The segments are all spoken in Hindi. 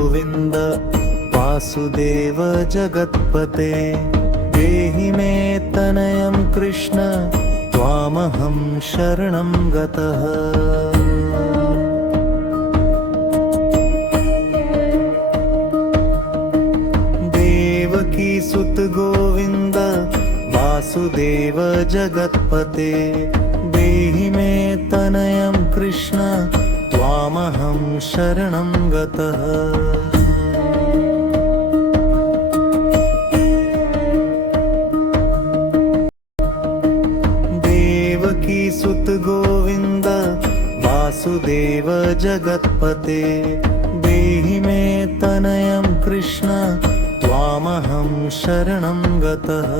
गोविन्द वासुदेव जगत्पते देहि मे तनयं कृष्ण त्वामहं शरणं गतः। देवकी सुत गोविन्द वासुदेव जगत्पते देहि मे तनयं कृष्ण त्वामहं शरणं गतः। देवकी सुत गोविन्द वासुदेव जगत्पते देहि मे तनयं कृष्ण त्वामहं शरणं गतः।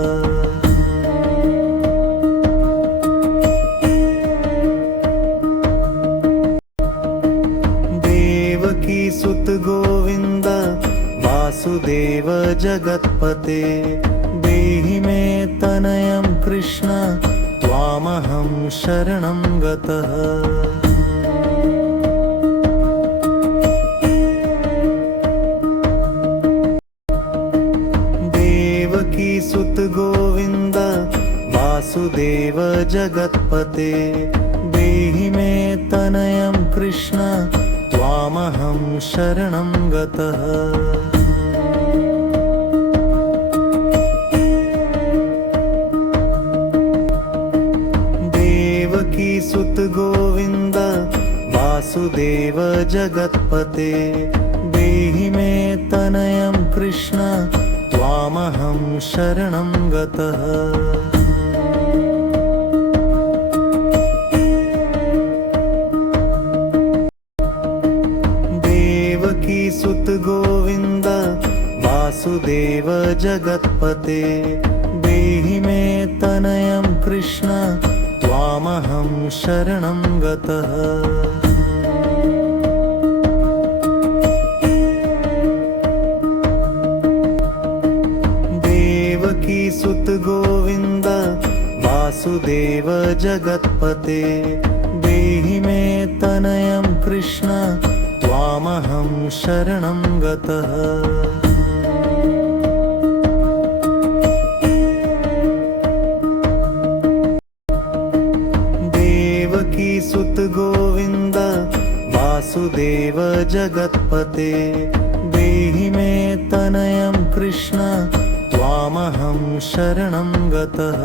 देवकी सुत गोविन्द वासुदेव जगत्पते देहि मे तनयं कृष्ण त्वामहं शरणं गतः। देवकी सुत गोविन्द वासुदेव जगत्पते देहि मे तनयं कृष्ण त्वामहं शरणं गतः। देवकी सुत गोविन्द वासुदेव जगत्पते देहि मे तनयं कृष्ण त्वामहं शरणं गतः। देवकी सुत गोविन्द वासुदेव जगत्पते देहि मे तनयं कृष्ण त्वामहं शरणं गतः। देवकी सुत गोविन्द वासुदेव जगत्पते देहि मे तनयं कृष्ण त्वामहं शरणं गतः। देवकी सुत गोविन्द वासुदेव जगत्पते देहि मे तनयं कृष्ण त्वामहं शरणं गतः।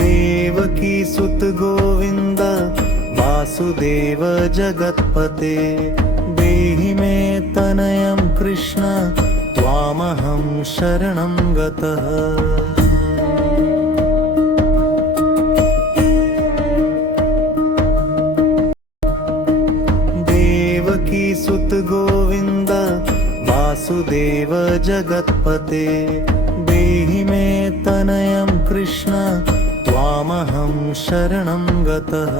देवकी सुत गोविन्द वासुदेव जगत्पते देहि मे तनयं कृष्ण त्वामहं शरणं गतः। देवकी सुत गोविन्द वासुदेव जगत्पते देहि मे तनयं कृष्ण त्वामहं शरणं गतः।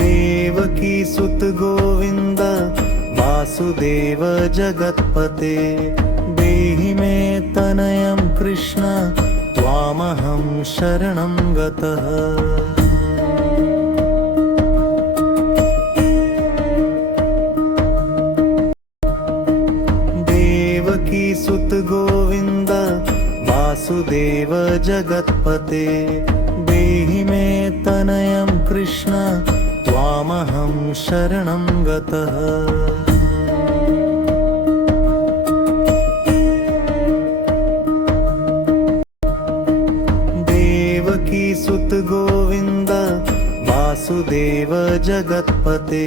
देवकी सुत गोविन्द वासुदेव जगत्पते देहि मे तनयं कृष्ण त्वामहं शरणं गतः। देवकी सुत गोविन्द वासुदेव जगत्पते देहि मे तनयं कृष्ण त्वामहं शरणं गतः। देवकी सुत गोविन्द वासुदेव जगत्पते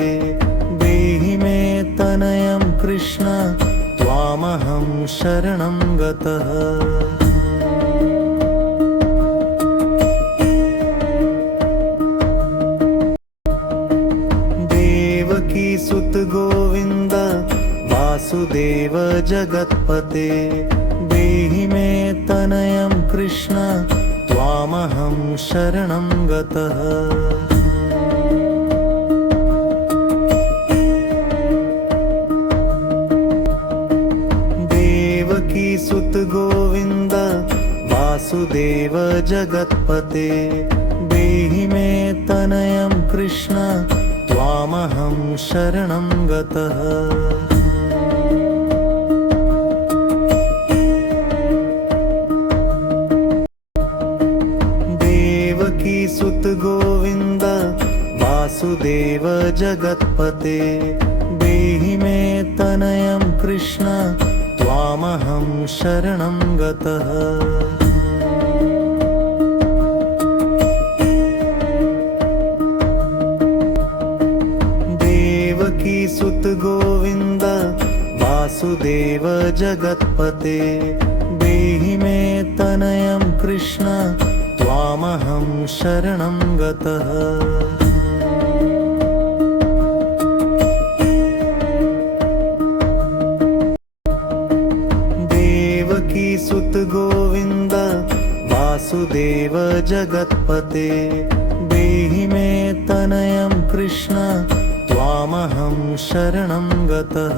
देहि मे तनयं कृष्ण त्वामहं शरणं गतः। देवकी सुत गोविन्द वासुदेव जगत्पते देहि मे तनयं कृष्ण त्वामहं शरणं गतः। गोविन्द वासुदेव जगत्पते देहि मे तनयं कृष्ण त्वामहं शरणं गतः। देवकी सुत गोविन्द वासुदेव जगत्पते देहि मे तनयं कृष्ण त्वामहं शरणं गतः। देवकी सुत गोविन्द वासुदेव जगत्पते देहि मे तनयं कृष्ण त्वामहं शरणं गतः। देवकी सुत गोविन्द वासुदेव जगत्पते देहि मे तनयं कृष्ण त्वामहं शरणं गतः।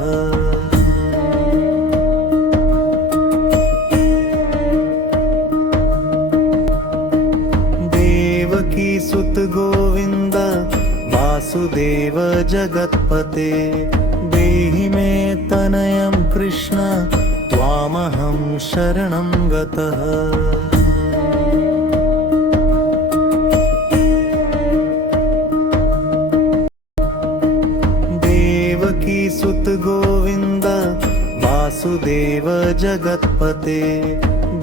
देवकी सुत गोविन्द वासुदेव जगत्पते देहि मे तनयं कृष्ण त्वामहं शरणं गतः। देवकी सुत गोविन्द वासुदेव जगत्पते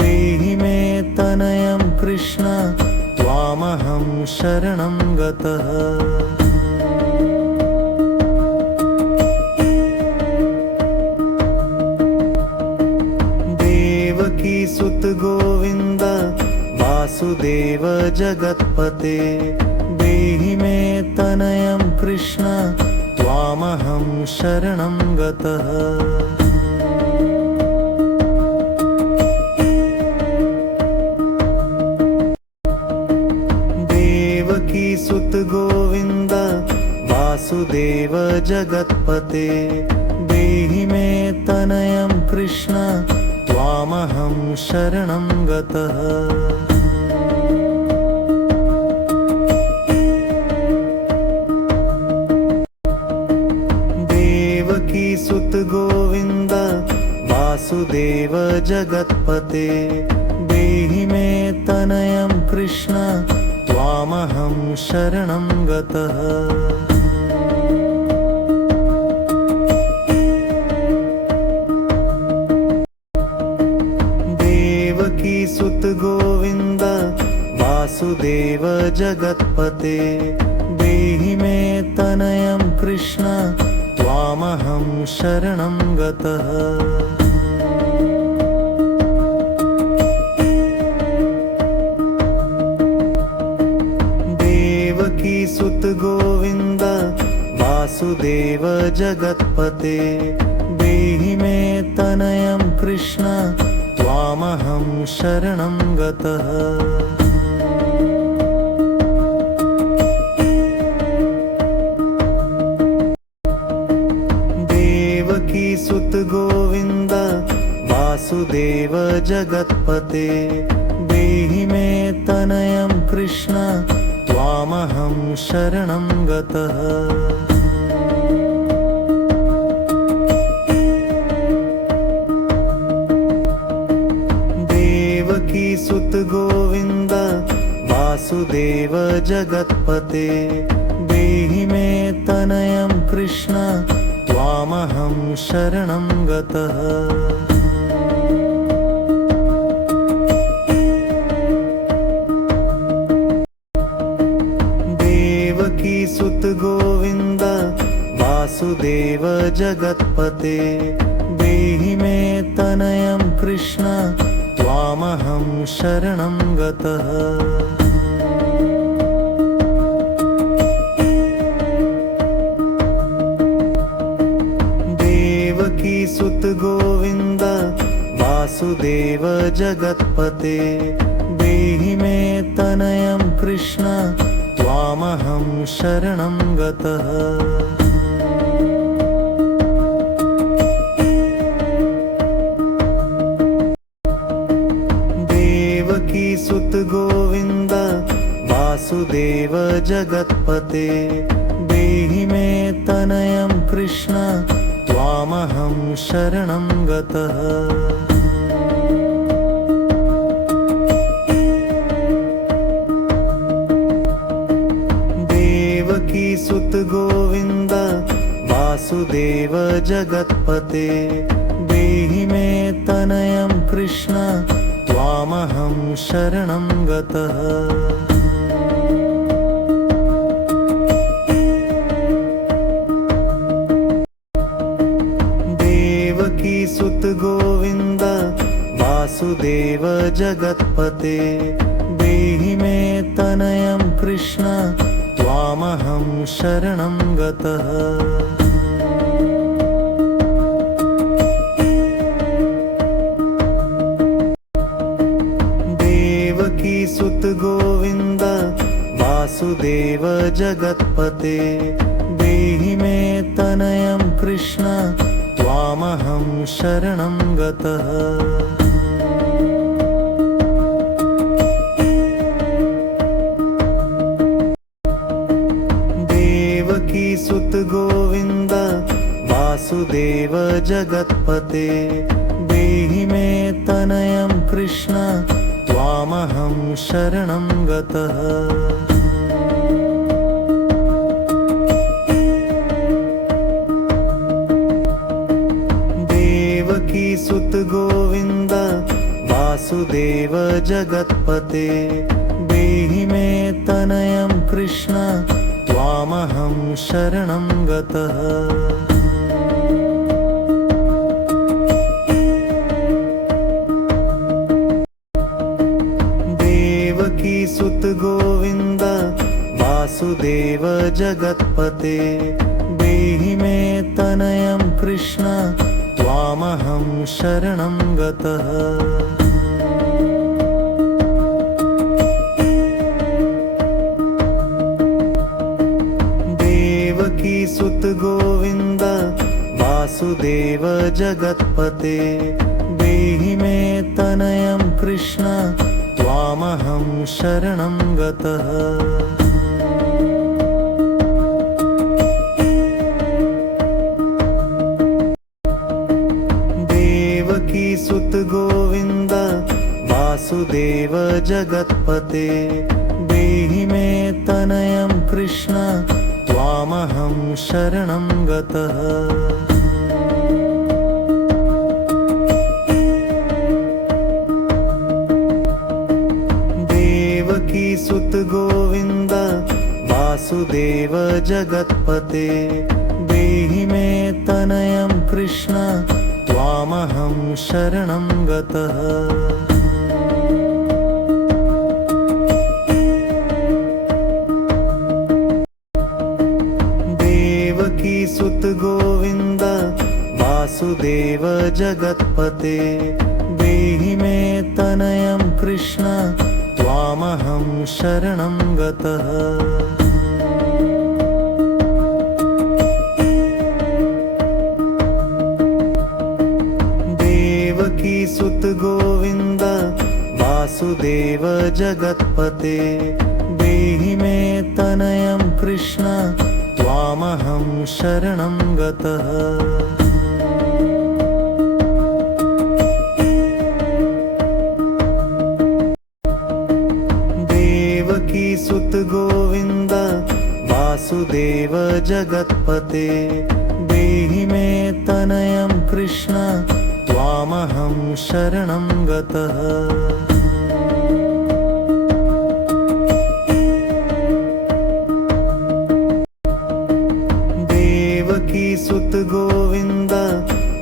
देहि मे तनयं कृष्ण त्वामहं शरणं गतः। देवकी सुत गोविन्द वासुदेव जगत्पते देहि मे तनयं कृष्ण त्वामहं शरणं गतः। देवकी सुत गोविन्द वासुदेव जगत्पते देहि मे तनयं कृष्ण त्वामहं शरणं गतः। देवकी सुत गोविन्द वासुदेव जगत्पते देहि मे तनयं कृष्ण त्वामहं शरणं गतः। देवकी सुत गोविन्द वासुदेव जगत्पते देहि मे तनयं कृष्ण त्वामहं शरणं गतः। देवकी सुत गोविन्द वासुदेव जगत्पते देहि मे तनयं कृष्ण त्वामहं शरणं गतः। देवकी सुत गोविन्द वासुदेव जगत्पते देहि मे तनयं कृष्ण त्वामहं शरणं गतः। देवकी सुत गोविन्द वासुदेव जगत्पते देहि मे तनयं कृष्ण त्वामहं शरणं गतः। देवकी सुत गोविन्द वासुदेव जगत्पते देहि मे तनयं कृष्ण त्वामहं शरणं गतः। देवकी सुत गोविन्द वासुदेव जगत्पते देहि मे तनयं कृष्ण त्वामहं शरणं गतः। वासुदेव जगत्पते देहि मे तनयं कृष्ण त्वामहं शरणं गतः। देवकी सुत गोविंद वासुदेव जगत्पते देहि मे तनयं कृष्ण त्वामहं शरणं गतः। देवकी सुत गोविंद वासुदेव जगत्पते देहि मे तनयं कृष्ण त्वामहं शरणं गतः। देवकी सुत गोविंद वासुदेव जगत्पते देहि मे तनयं कृष्ण त्वामहं शरणं गतः। देवकी सुत गोविंद वासुदेव जगत्पते देहि मे तनयं कृष्ण त्वामहं शरणं गतः। देवकी सुत गोविंद वासुदेव जगत्पते देहि मे तनयं कृष्ण त्वामहं शरणं गतः। देवकी सुत गोविंद वासुदेव जगत्पते देहि मे तनयं कृष्ण त्वामहं शरणं गतः। देवकी सुत गोविंद वासुदेव जगत्पते देहि मे तनयं कृष्ण त्वामहं शरणं गतः। देवकी सुत गोविंद वासुदेव जगत्पते देहि मे तनयं कृष्ण त्वामहं शरणं गतः। देवकी सुत गोविंद वासुदेव जगत्पते देहि मे तनयं कृष्ण त्वामहं शरणं गतः। देवकी सुत गोविंद वासुदेव जगत्पते देहि मे तनयं कृष्ण त्वामहं शरणं गतः। देवकी सुत गोविंद वासुदेव जगत्पते देहि मे तनयं कृष्ण त्वामहं शरणं गतः। देवकी सुत गोविंद वासुदेव जगत्पते देहि मे तनयं कृष्ण त्वामहं शरणं गतः। देवकी सुत गोविंद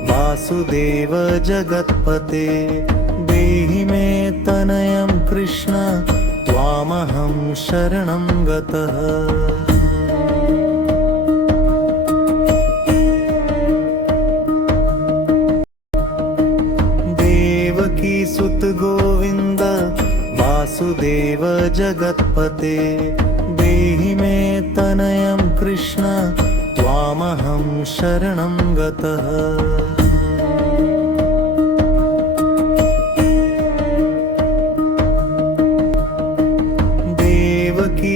वासुदेव जगत्पते देहि मे तनयं कृष्ण त्वामहं शरणं गतः। देवकी सुत गोविंद वासुदेव जगत्पते देहि मे तनयं कृष्ण त्वामहं शरणं गतः। देवकी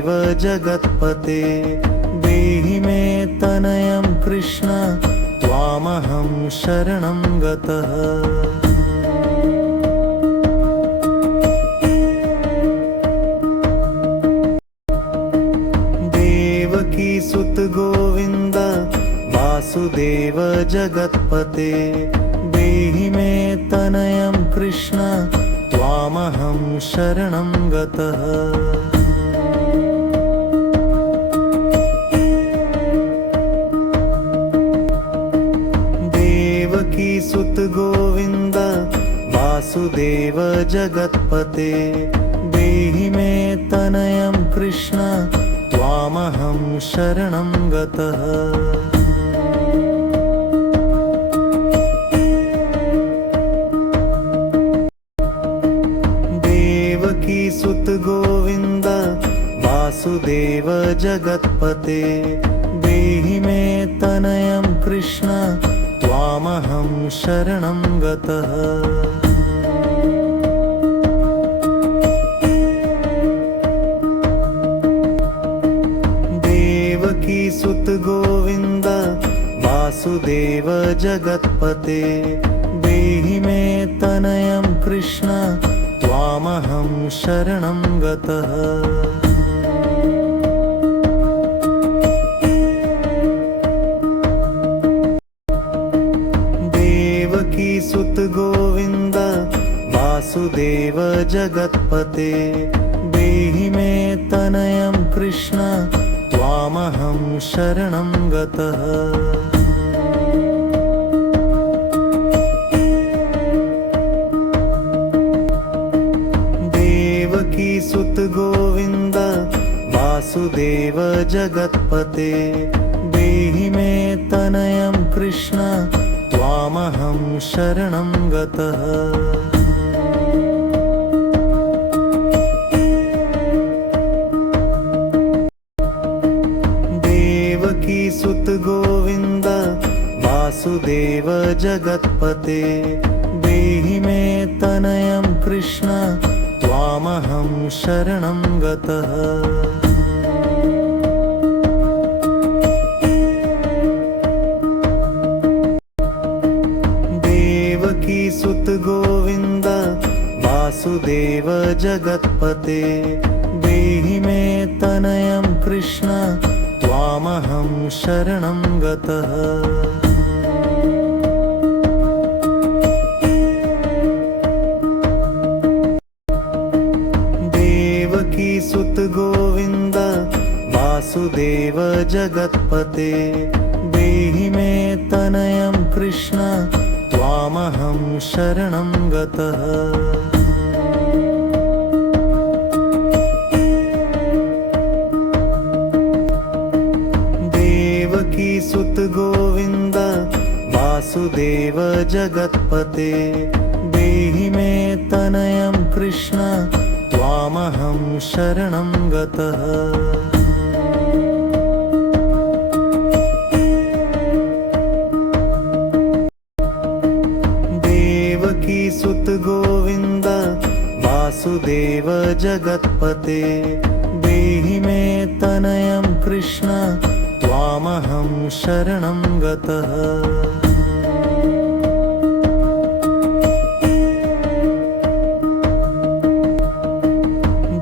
वासुदेव जगत्पते देहि मे तनयं कृष्ण त्वामहं शरणं गतः। देवकी सुत गोविंद वासुदेव जगत्पते देहि मे तनयं कृष्ण त्वामहं शरणं गतः। देवकी सुत गोविंद वासुदेव जगत्पते देहि मे तनयं कृष्ण त्वामहं शरणं गतः। देवकी सुत गोविंद वासुदेव जगत्पते देहि मे तनयं कृष्ण त्वामहं शरणं गतः। देवकी सुत गोविंद वासुदेव जगत्पते देहि मे तनयं कृष्ण त्वामहं शरणं गतः। देवकी सुत गोविंद वासुदेव जगत्पते देहि मे तनयं कृष्ण त्वामहं शरणं गतः। देवकी सुत गोविंद वासुदेव जगत्पते देहि मे तनयं कृष्ण त्वामहं शरणं गतः। देवकी सुत गोविंद वासुदेव जगत्पते देहि मे तनयं कृष्ण त्वामहं शरणं गतः। देवकी सुत गोविंद वासुदेव जगत्पते देहि मे तनयं कृष्ण त्वामहं शरणं गतः। देवकी सुत गोविंद वासुदेव जगत्पते देहि मे तनयं कृष्ण त्वामहं शरणं गतः। देवकी सुत गोविंद वासुदेव जगत्पते देहि मे तनयं कृष्ण त्वामहं शरणं गतः। देवकी सुत गोविंद वासुदेव जगत्पते देहि मे तनयं कृष्ण त्वामहं शरणं गतः।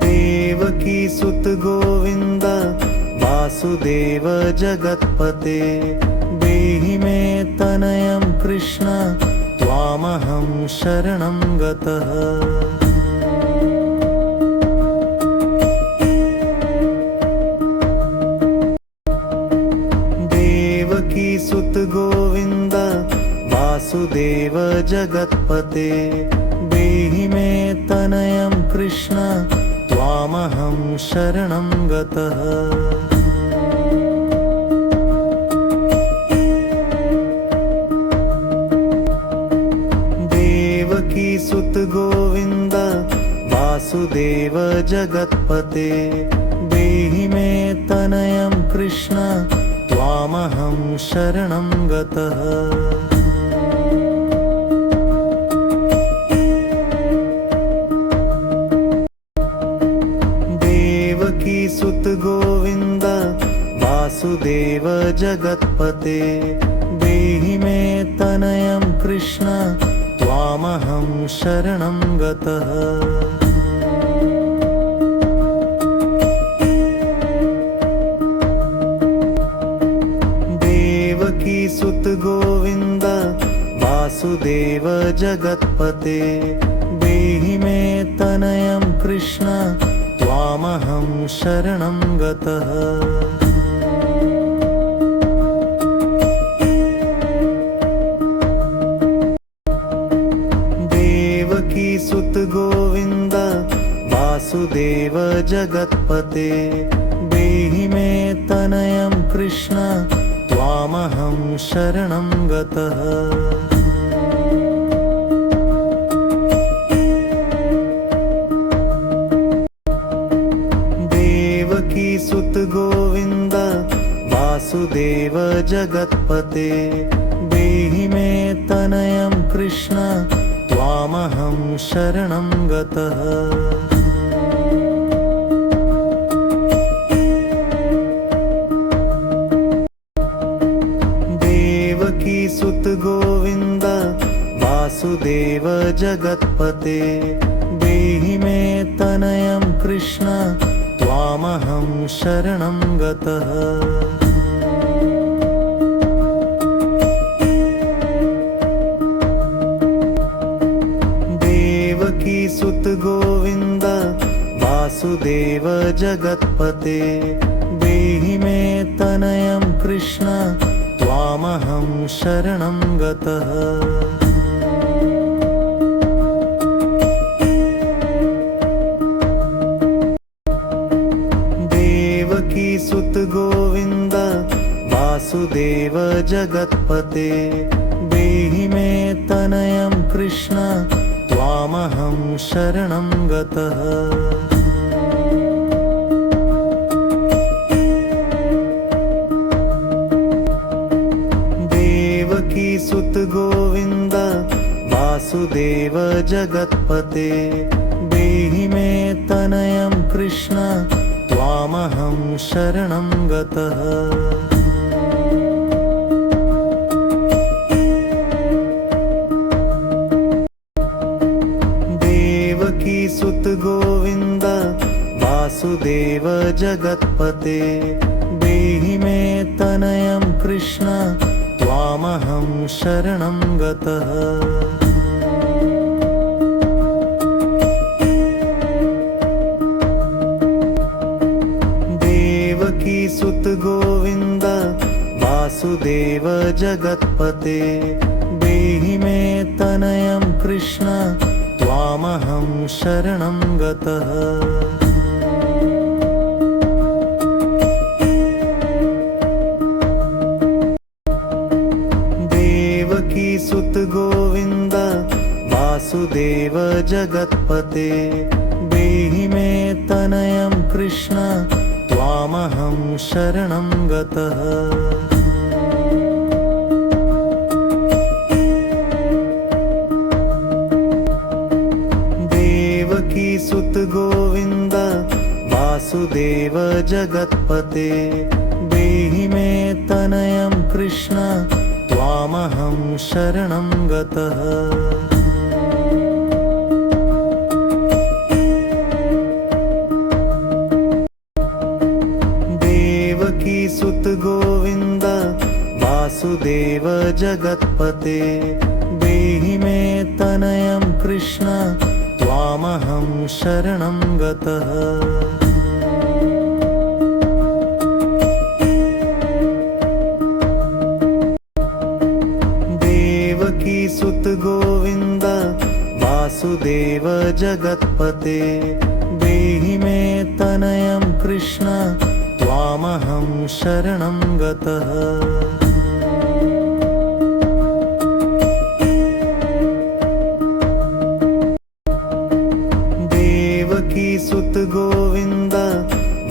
देवकी सुत गोविंद वासुदेव जगत्पते देहि मे तनयं कृष्ण त्वामहं शरणं गतः। देवकी सुत गोविंद वासुदेव जगत्पते देहि मे तनयं कृष्ण त्वामहं शरणं गतः। देवकी सुत गोविंद वासुदेव जगत्पते देहि मे तनयं कृष्ण त्वामहं शरणं गतः। देवकी सुत वासुदेव जगत्पते देहि मे तनयं कृष्ण त्वामहं शरणं गतः। देवकी सुत गोविंद वासुदेव जगत्पते देहि मे तनयं कृष्ण त्वामहं शरणं गतः। देवकी सुत गोविंद वासुदेव जगत्पते देहि मे तनयं कृष्ण त्वामहं शरणं गतः। देवकी सुत गोविंद वासुदेव जगत्पते देहि मे तनयं कृष्ण त्वामहं शरणं गतः। देवकी सुत गोविंद वासुदेव जगत्पते देहि मे तनयं कृष्ण त्वामहं शरणं गतः। देवकी सुत गोविंद वासुदेव जगत्पते देहि मे तनयं कृष्ण त्वामहं शरणं गतः। देवकी सुत गोविंद वासुदेव जगत्पते देहि मे तनयं कृष्ण त्वामहं शरणं गतः। देवकी सुत गोविंद वासुदेव जगत्पते देहि मे तनयं कृष्ण त्वामहं शरणं गतः। देवकी सुत गोविंद वासुदेव जगत्पते देहि मे तनयं कृष्ण त्वामहं शरणं गतः। देवकी सुत गोविंद वासुदेव जगत्पते देहि मे तनयं कृष्ण त्वामहं शरणं गतः। देवकी सुत गोविंद वासुदेव जगत्पते देहि मे तनयं कृष्ण त्वामहं शरणं गतः। देवकी सुत गोविंद वासुदेव जगत्पते देहि मे तनयं कृष्ण त्वामहं शरणं गतः। देवकी सुत गोविंद वासुदेव जगत्पते देहि मे तनयं कृष्ण त्वामहं शरणं गतः। देवकी सुत गोविंद वासुदेव जगत्पते देहि मे तनयं कृष्ण त्वामहं शरणं गतः। देवकी सुत गोविंद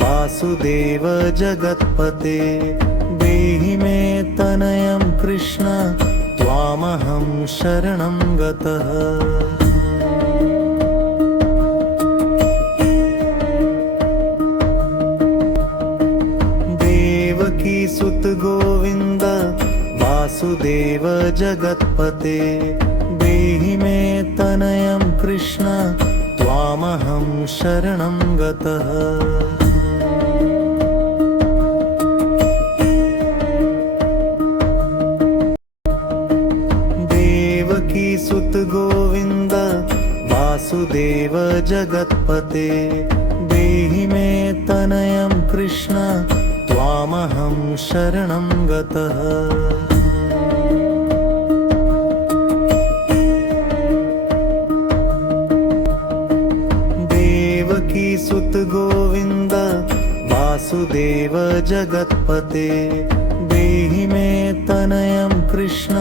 वासुदेव जगत्पते देहि मे तनयं कृष्ण त्वामहं शरणं गतः। देवकी सुत गोविंद वासुदेव जगत्पते देहि मे तनयं कृष्ण त्वामहं शरणं गतः। देवकी सुत गोविंद वासुदेव जगत्पते देहि मे तनयं कृष्ण त्वामहं शरणं गतः। देवकी सुत गोविंद वासुदेव जगत्पते देहि मे तनयं कृष्ण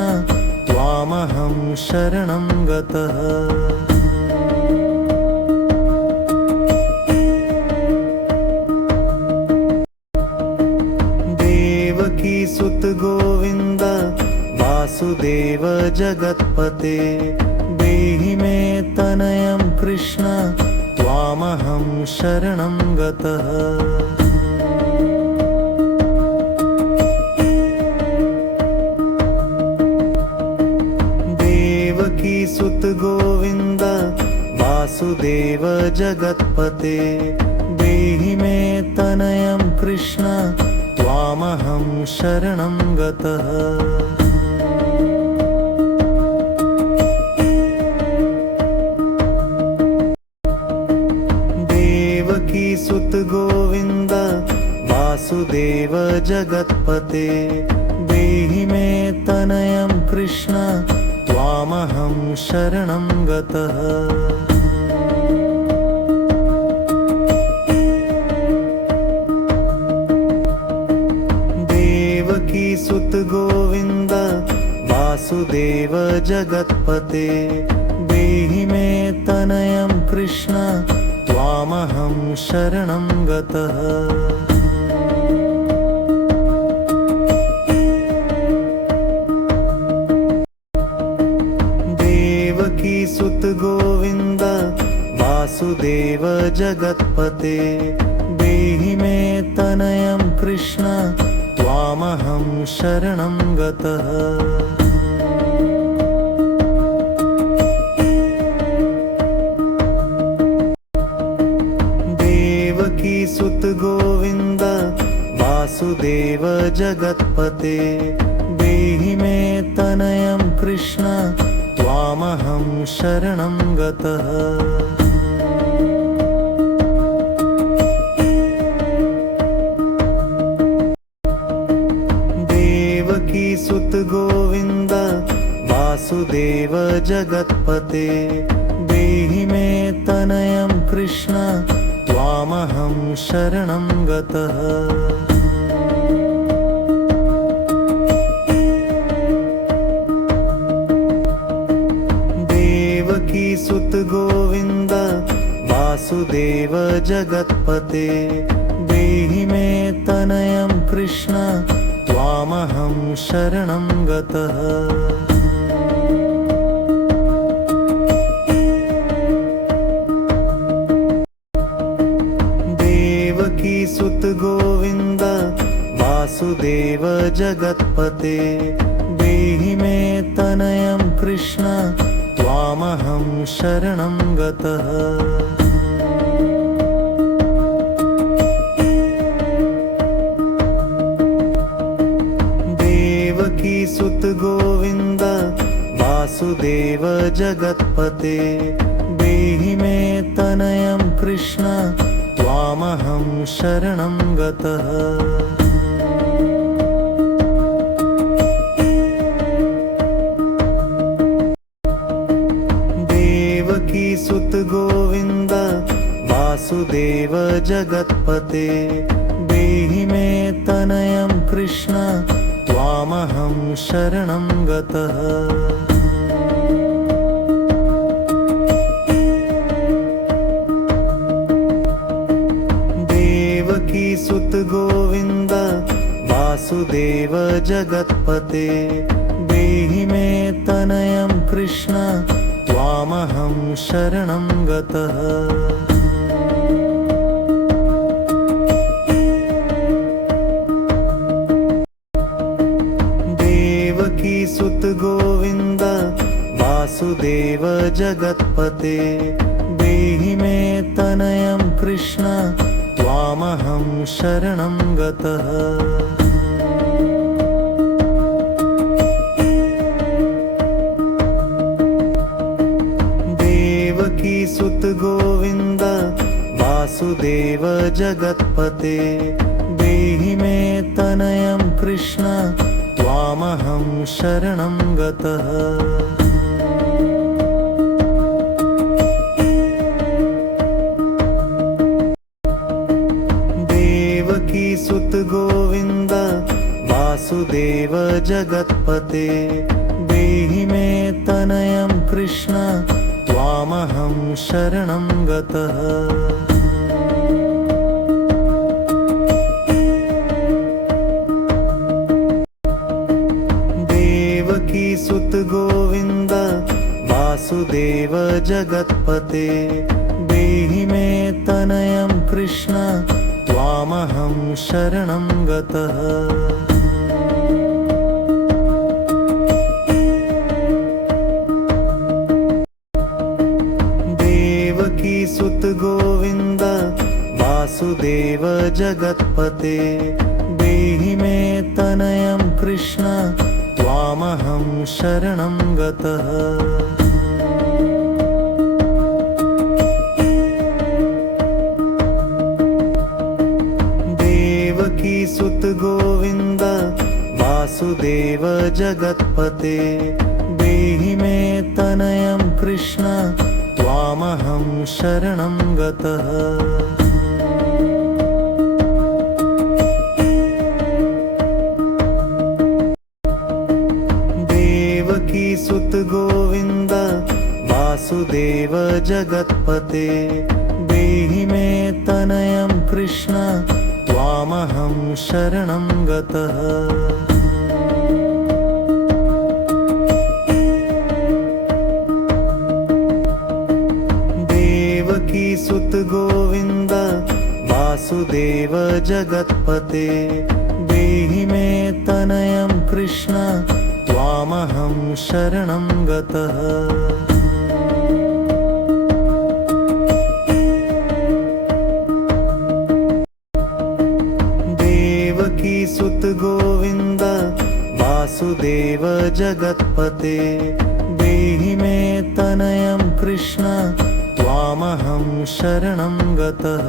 त्वामहं शरणं गतः। देवकी सुत गोविंद वासुदेव जगत्पते देहि मे तनयं कृष्ण त्वामहं शरणं गतः। देवकी सुत गोविंद वासुदेव जगत्पते देहि मे तनयं कृष्ण त्वामहं शरणं गतः। देवकी सुत गोविंद वासुदेव जगत्पते देहि मे तनयं कृष्ण त्वामहं शरणं गतः। देवकी सुत गोविंद वासुदेव जगत्पते देहि मे तनयं कृष्ण त्वामहं शरणं गतः। देवकी सुत गोविंद वासुदेव जगत्पते देहि मे तनयं कृष्ण त्वामहं शरणं गतः। देवकी सुत गोविंद वासुदेव जगत्पते देहि मे तनयं कृष्ण त्वामहं शरणं गतः। देवकी सुत गोविंद वासुदेव जगत्पते देहि मे तनयं कृष्ण त्वामहं शरणं गतः। देवकी सुत गोविंद वासुदेव जगत्पते देहि मे तनयं कृष्ण त्वामहं शरणं गतः। देवकी सुत गोविंद वासुदेव जगत्पते देहि मे तनयं कृष्ण त्वामहं शरणं गतः। देवकी सुत गोविंद वासुदेव जगत्पते देहि मे तनयं कृष्ण त्वामहं शरणं गतः। देवकी सुत गोविंद वासुदेव जगत्पते देहि मे तनयं कृष्ण त्वामहं शरणं गतः। देवकी सुत गोविंद वासुदेव जगत्पते देहि मे तनयं कृष्ण त्वामहं शरणं गतः। गोविन्द वासुदेव जगत्पते देहि मे तनयं कृष्ण त्वामहं शरणं गतः। देवकी सुत गोविन्द वासुदेव जगत्पते देहि मे तनयं कृष्ण त्वामहं शरणं गतः। देवकी सुत गोविन्द वासुदेव जगत्पते देहि मे तनयं कृष्ण त्वामहं शरणं गतः। देवकी सुत गोविन्द वासुदेव जगत्पते देहि मे तनयं कृष्ण त्वामहं शरणं गतः। देवकी सुत गोविन्द वासुदेव जगत्पते देहि मे तनयं कृष्ण त्वामहं शरणं गतः। देवकी सुत गोविन्द वासुदेव जगत्पते देहि मे तनयं कृष्ण त्वामहं शरणं गतः। देवकी सुत गोविन्द वासुदेव जगत्पते देहि मे तनयं कृष्ण त्वामहं शरणं गतः। देवकी सुत गोविन्द वासुदेव जगत्पते देहि मे तनयं कृष्ण त्वामहं शरणं गतः। देवकी सुत गोविन्द वासुदेव जगत्पते देहि मे तनयं कृष्ण त्वामहं शरणं गतः।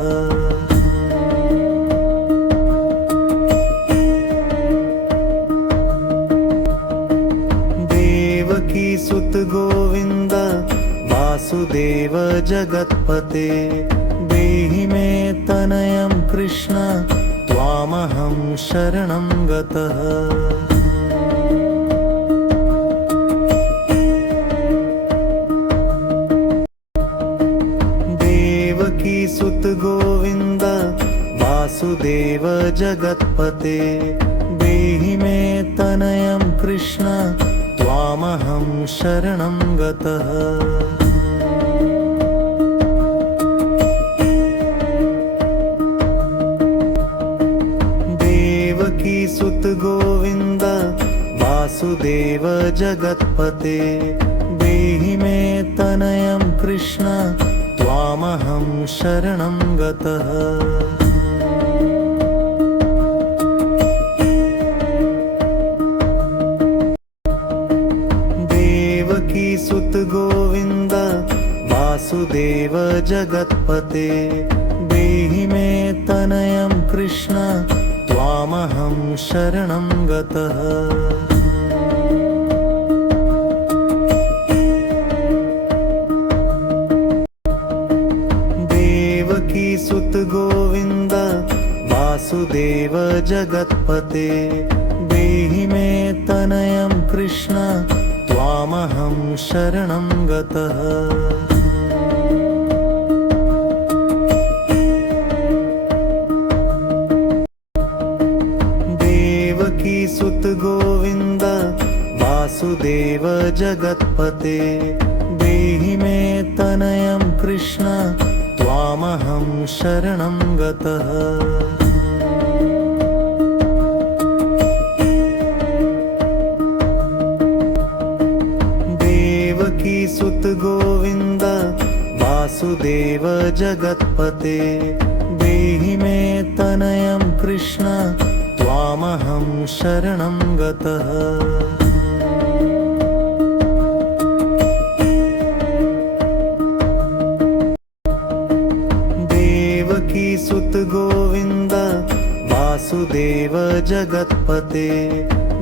देवकी सुत गोविन्द वासुदेव जगत्पते देहि मे तनयं कृष्ण त्वामहं शरणं गतः। देवकी सुत गोविन्द वासुदेव जगत्पते देहि मे तनयं कृष्ण त्वामहं शरणं गतः। देवकी सुत गोविन्द वासुदेव जगत्पते देहि मे तनयं कृष्ण त्वामहं शरणं गतः। देवकी सुत गोविन्द वासुदेव जगत्पते देहि मे तनयं कृष्ण त्वामहं शरणं गतः। देवकी सुत गोविन्द वासुदेव जगत्पते देहि मे तनयं कृष्ण त्वामहं शरणं गतः। देवकी सुत गोविन्द वासुदेव जगत्पते देहि मे तनयं कृष्ण त्वामहं शरणं गतः। गोविन्द वासुदेव जगत्पते देहि मे तनयं कृष्ण त्वामहं शरणं गतः। सुत गोविन्द वासुदेव जगत्पते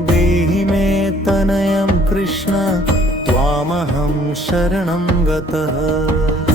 देहि मे तनयं कृष्ण त्वामहं शरणं गतः।